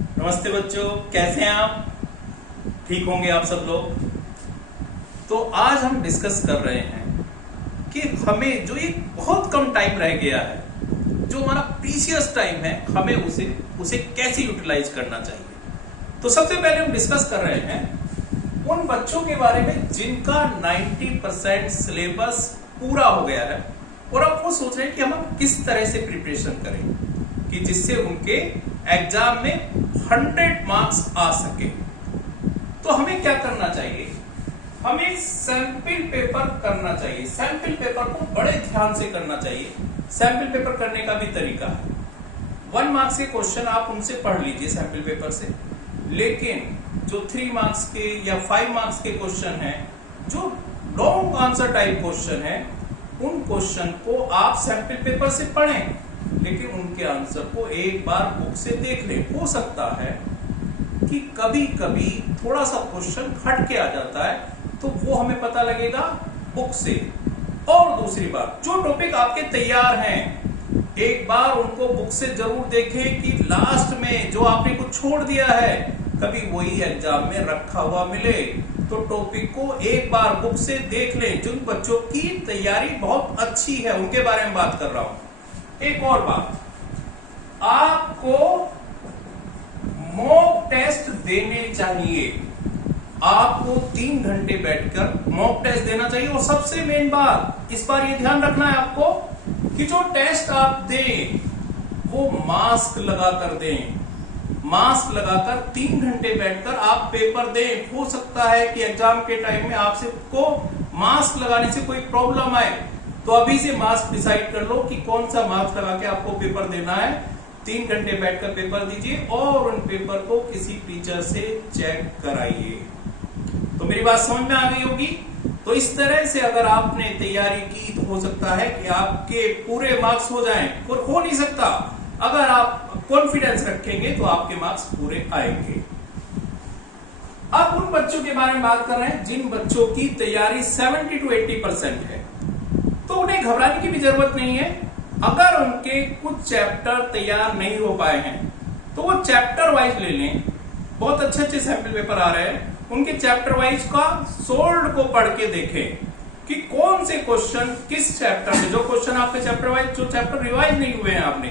नमस्ते बच्चों, कैसे हैं आप? ठीक होंगे आप सब लोग। तो आज हम डिस्कस कर रहे हैं कि हमें जो एक बहुत कम टाइम रह गया है, जो हमारा प्रीशियस टाइम है, हमें उसे कैसे यूटिलाइज करना चाहिए। तो सबसे पहले हम डिस्कस कर रहे हैं उन बच्चों के बारे में जिनका 90% सिलेबस पूरा हो गया है और अब वो सोच रहे हैं कि हम किस तरह से प्रिपरेशन करें कि जिससे उनके एग्जाम में 100 मार्क्स आ सके। तो हमें क्या करना चाहिए? हमें सैंपल पेपर करना चाहिए। सैंपल पेपर को बड़े ध्यान से करना चाहिए। सैंपल पेपर करने का भी तरीका है। 1 मार्क्स के क्वेश्चन आप उनसे पढ़ लीजिए सैंपल पेपर से, लेकिन जो 3 मार्क्स के या 5 मार्क्स के क्वेश्चन हैं, जो लॉन्ग आंसर टाइप क्वेश्चन है, उन क्वेश्चन को आप सैंपल पेपर से पढ़ें, लेकिन उनके आंसर को एक बार बुक से देख लें। हो सकता है कि कभी कभी थोड़ा सा क्वेश्चन हट के आ जाता है, तो वो हमें पता लगेगा बुक से। और दूसरी बात, जो टॉपिक आपके तैयार हैं, एक बार उनको बुक से जरूर देखें कि लास्ट में जो आपने कुछ छोड़ दिया है, कभी वही एग्जाम में रखा हुआ मिले। तो टॉपिक को एक बार बुक से देख लें। जिन बच्चों की तैयारी बहुत अच्छी है उनके बारे में बात कर रहा हूं। एक और बात, आपको मॉक टेस्ट देने चाहिए। आपको 3 घंटे बैठकर मॉक टेस्ट देना चाहिए। और सबसे मेन बात, इस बार ये ध्यान रखना है आपको कि जो टेस्ट आप दें वो मास्क लगाकर दें। मास्क लगाकर 3 घंटे बैठकर आप पेपर दें। हो सकता है कि एग्जाम के टाइम में आपसे को मास्क लगाने से कोई प्रॉब्लम आए, तो अभी से मास्क डिसाइड कर लो कि कौन सा मास्क लगा के आपको पेपर देना है। 3 घंटे बैठकर पेपर दीजिए और उन पेपर को किसी टीचर से चेक कराइए। तो मेरी बात समझ में आ गई होगी। तो इस तरह से अगर आपने तैयारी की तो हो सकता है कि आपके पूरे मार्क्स हो जाएं, और हो नहीं सकता। अगर आप कॉन्फिडेंस रखेंगे तो आपके मार्क्स पूरे आएंगे। अब उन बच्चों के बारे में बात कर रहे हैं जिन बच्चों की तैयारी 70 to 80% है, तो उन्हें घबराने की भी जरूरत नहीं है। अगर उनके कुछ चैप्टर तैयार नहीं हो पाए हैं तो वो चैप्टर वाइज ले लें। बहुत अच्छे अच्छे सैंपल पेपर आ रहे हैं, उनके चैप्टर वाइज का सोल्ड को पढ़ के देखें कि कौन से क्वेश्चन किस चैप्टर में, जो क्वेश्चन आपके चैप्टर वाइज, जो चैप्टर रिवाइज नहीं हुए हैं आपने,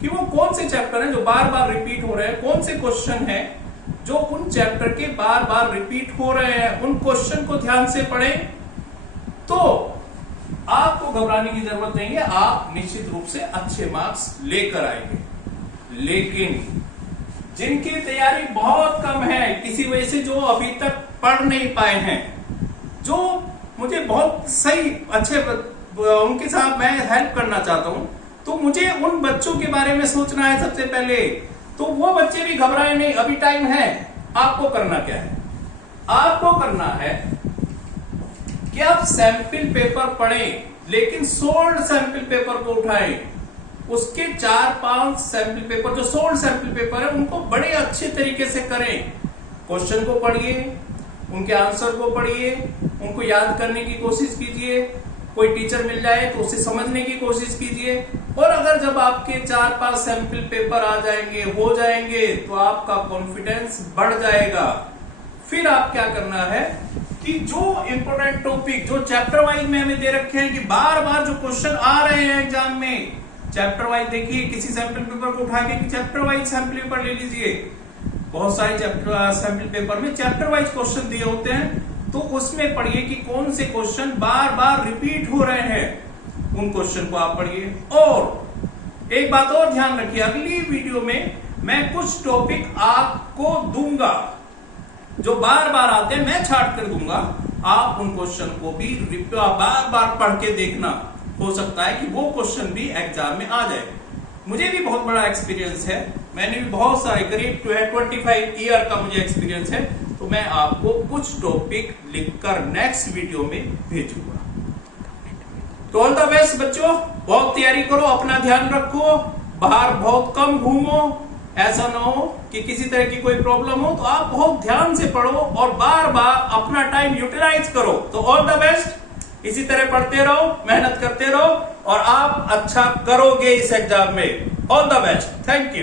कि वो कौन से चैप्टर हैं जो बार बार रिपीट हो रहे हैं, कौन से क्वेश्चन हैं जो उन चैप्टर के बार बार रिपीट हो रहे हैं, उन क्वेश्चन को ध्यान से पढ़ें। तो आपको घबराने की जरूरत नहीं है, आप निश्चित रूप से अच्छे मार्क्स लेकर आएंगे। लेकिन जिनकी तैयारी बहुत कम है, किसी वजह से जो अभी तक पढ़ नहीं पाए हैं, जो मुझे बहुत सही अच्छे उनके साथ मैं हेल्प करना चाहता हूं, तो मुझे उन बच्चों के बारे में सोचना है सबसे पहले। तो वो बच्चे भी घबराए नहीं, अभी टाइम है। आपको करना क्या है? आपको करना है कि आप सैंपल पेपर पढ़ें, लेकिन सोल्ड सैंपल पेपर को उठाएं। उसके 4-5 सैंपल पेपर, जो सोल्ड सैंपल पेपर है, उनको बड़े अच्छे तरीके से करें। क्वेश्चन को पढ़िए, उनके आंसर को पढ़िए, उनको याद करने की कोशिश कीजिए। कोई टीचर मिल जाए तो उसे समझने की कोशिश कीजिए। और अगर जब आपके 4-5 सैंपल पेपर आ जाएंगे, हो जाएंगे, तो आपका कॉन्फिडेंस बढ़ जाएगा। फिर आप क्या करना है कि जो इंपोर्टेंट टॉपिक जो चैप्टर वाइज में हमें दे रखे हैं, कि बार बार जो क्वेश्चन आ रहे हैं एग्जाम में, चैप्टर वाइज देखिए। किसी सैंपल पेपर को उठा के चैप्टर वाइज सैंपल पेपर ले लीजिए। बहुत सारे चैप्टर सैंपल पेपर में चैप्टर वाइज क्वेश्चन दिए होते हैं, तो उसमें पढ़िए कि कौन से क्वेश्चन बार बार रिपीट हो रहे हैं, उन क्वेश्चन को आप पढ़िए। और एक बात और ध्यान रखिए, अगली वीडियो में मैं कुछ टॉपिक आपको दूंगा जो बार बार आते हैं, मैं छाट कर दूंगा। आप उन क्वेश्चन को भी बार बार पढ़ के देखना। हो सकता है कि वो क्वेश्चन भी एग्जाम में आ जाए। मुझे भी बहुत बड़ा एक्सपीरियंस है, मैंने भी बहुत सारे, करीब 25 ईयर का मुझे एक्सपीरियंस है। तो मैं आपको कुछ टॉपिक लिखकर नेक्स्ट वीडियो में भेजूंगा। तो ऑल द बेस्ट बच्चों, बहुत तैयारी करो, अपना ध्यान रखो, बाहर बहुत कम घूमो। ऐसा ना हो कि किसी तरह की कोई प्रॉब्लम हो, तो आप बहुत ध्यान से पढ़ो और बार बार अपना टाइम यूटिलाइज करो। तो ऑल द बेस्ट, इसी तरह पढ़ते रहो, मेहनत करते रहो और आप अच्छा करोगे इस एग्जाम में। All the best, thank you.